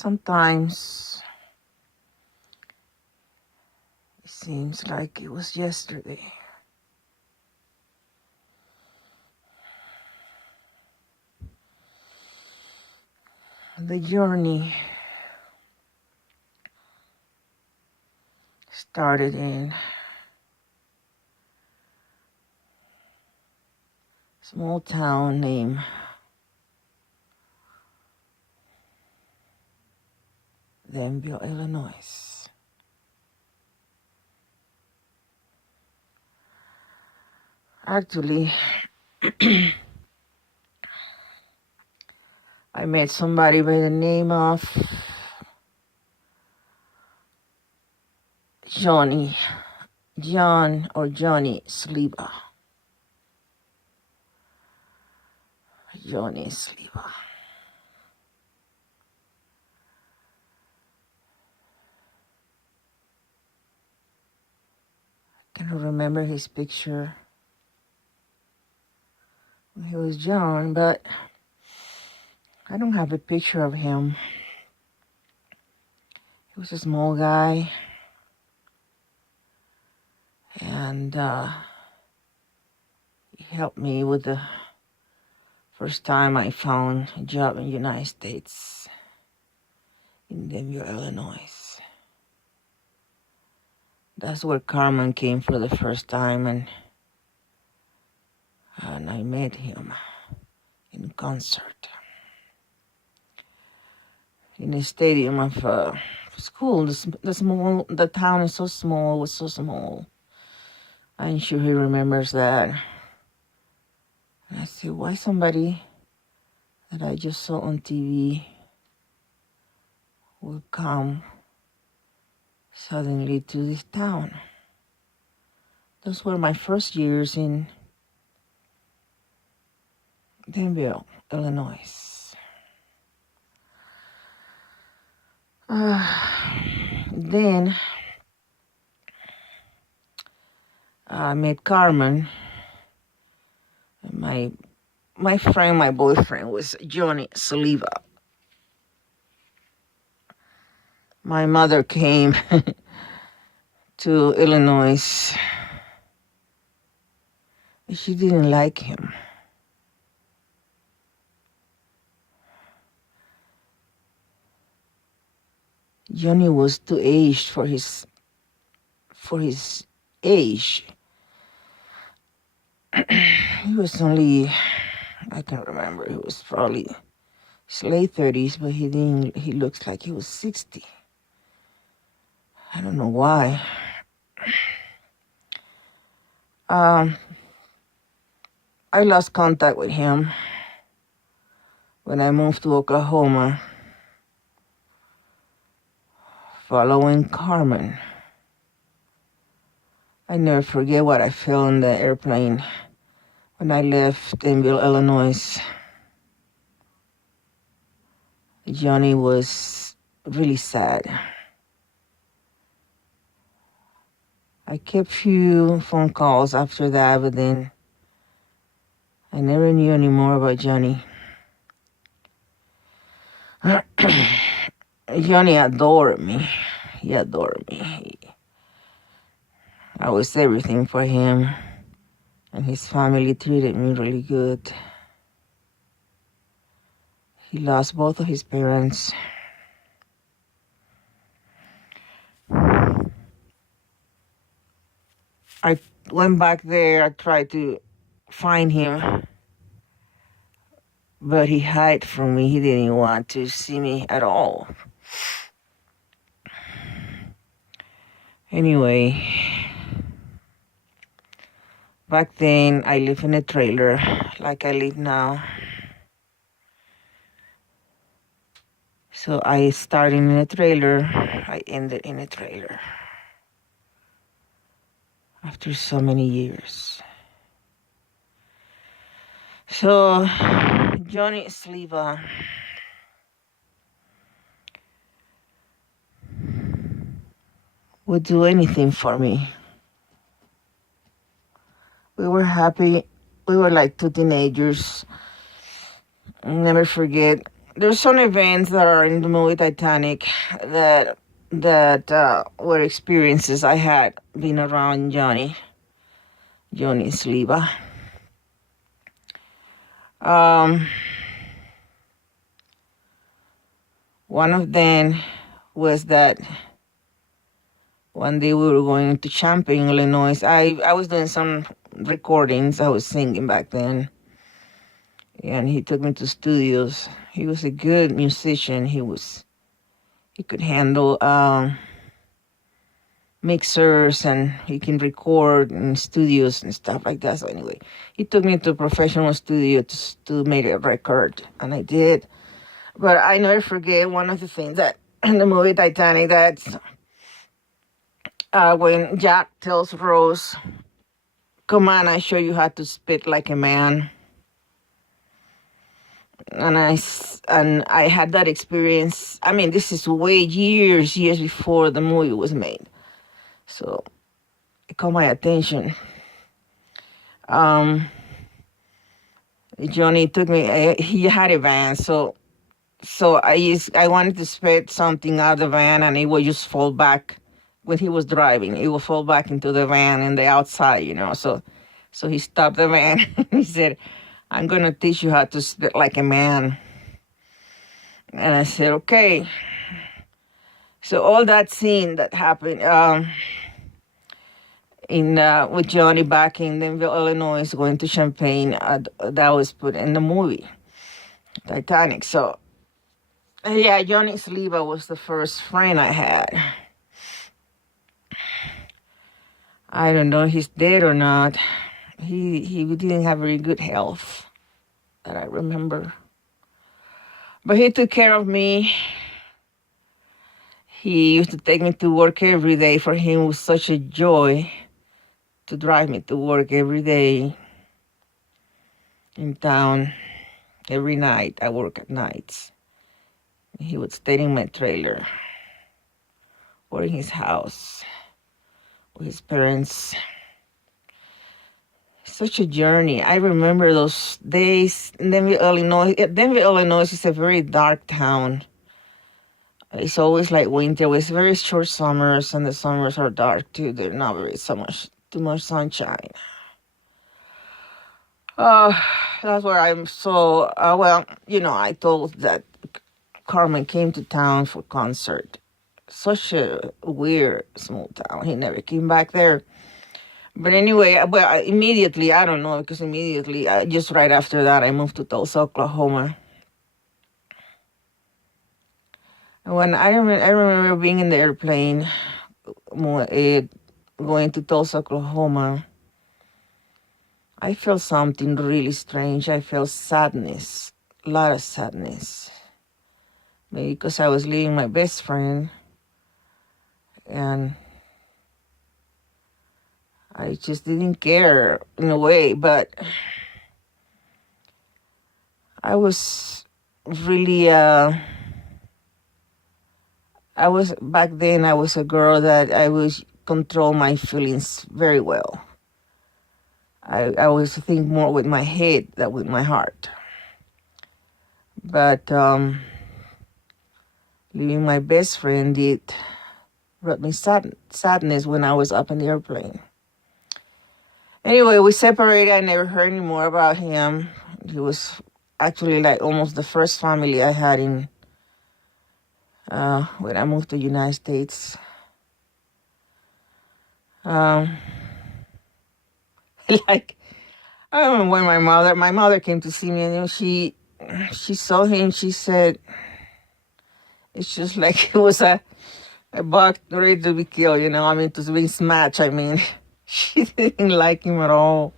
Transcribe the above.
Sometimes it seems like it was yesterday. The journey started in a small town named Danville, Illinois. Actually, I met somebody by the name of Johnny Sliba. Johnny Sliba. I cannot remember his picture when he was young, but I don't have a picture of him. He was a small guy, and he helped me with the first time I found a job in the United States, in Denver, Illinois. That's where Carmen came for the first time, and I met him in concert in the stadium of school. The town is so small. It was so small. I'm sure he remembers that. And I said, why somebody that I just saw on TV will come suddenly to this town? Those were my first years in Danville, Illinois. Then I met Carmen. My boyfriend was Johnny Saliva. My mother came to Illinois. She didn't like him. Johnny was too aged for his age. He was only, I can't remember, he was probably his late 30s, but he looks like he was 60. I don't know why. I lost contact with him when I moved to Oklahoma following Carmen. I never forget what I felt in the airplane when I left Danville, Illinois. Johnny was really sad. I kept few phone calls after that, but then I never knew any more about Johnny. Johnny adored me. He adored me. I was everything for him, and his family treated me really good. He lost both of his parents. I went back there. I tried to find him, but he hid from me. He didn't want to see me at all. Anyway, back then I lived in a trailer like I live now. So I started in a trailer, I ended in a trailer after so many years. So Johnny Sliva would do anything for me. We were happy. We were like two teenagers. I'll never forget there's some events that are in the movie Titanic that were experiences I had being around Johnny Sliva. One of them was that one day we were going to Champaign, Illinois. I was doing some recordings. I was singing back then. And he took me to studios. He was a good musician. He could handle mixers, and he can record in studios and stuff like that. So anyway, he took me to a professional studio to make a record, and I did. But I never forget one of the things that in the movie Titanic, that's when Jack tells Rose, "Come on, I show you how to spit like a man." And I had that experience. I mean, this is way years before the movie was made. So it caught my attention. Johnny took me, he had a van, so I wanted to spit something out of the van, and it would just fall back when he was driving. It would fall back into the van and the outside, So he stopped the van and he said, "I'm going to teach you how to spit like a man." And I said, "Okay." So all that scene that happened with Johnny back in Denville, Illinois, going to Champaign, that was put in the movie Titanic. So yeah, Johnny Sliva was the first friend I had. I don't know if he's dead or not. He didn't have very good health that I remember. But he took care of me. He used to take me to work every day. For him, it was such a joy to drive me to work every day in town. Every night, I work at nights. He would stay in my trailer or in his house with his parents. Such a journey. I remember those days in Denville, Illinois. Denville, Illinois is a very dark town. It's always like winter with very short summers, and the summers are dark too. They're not too much sunshine. That's where I'm so, I told that Carmen came to town for concert. Such a weird small town. He never came back there. But anyway, immediately, I don't know, because immediately, just right after that, I moved to Tulsa, Oklahoma. And when I remember being in the airplane, going to Tulsa, Oklahoma, I felt something really strange. I felt sadness, a lot of sadness. Maybe because I was leaving my best friend, and I just didn't care in a way, but I was really, back then I was a girl that I was control my feelings very well. I always think more with my head than with my heart. But leaving my best friend brought me sadness when I was up in the airplane. Anyway, we separated. I never heard any more about him. He was actually like almost the first family I had when I moved to the United States. Like, I remember when my mother came to see me, and she saw him. She said, "It's just like it was a buck ready to be killed." I mean, to be smashed. I mean, she didn't like him at all.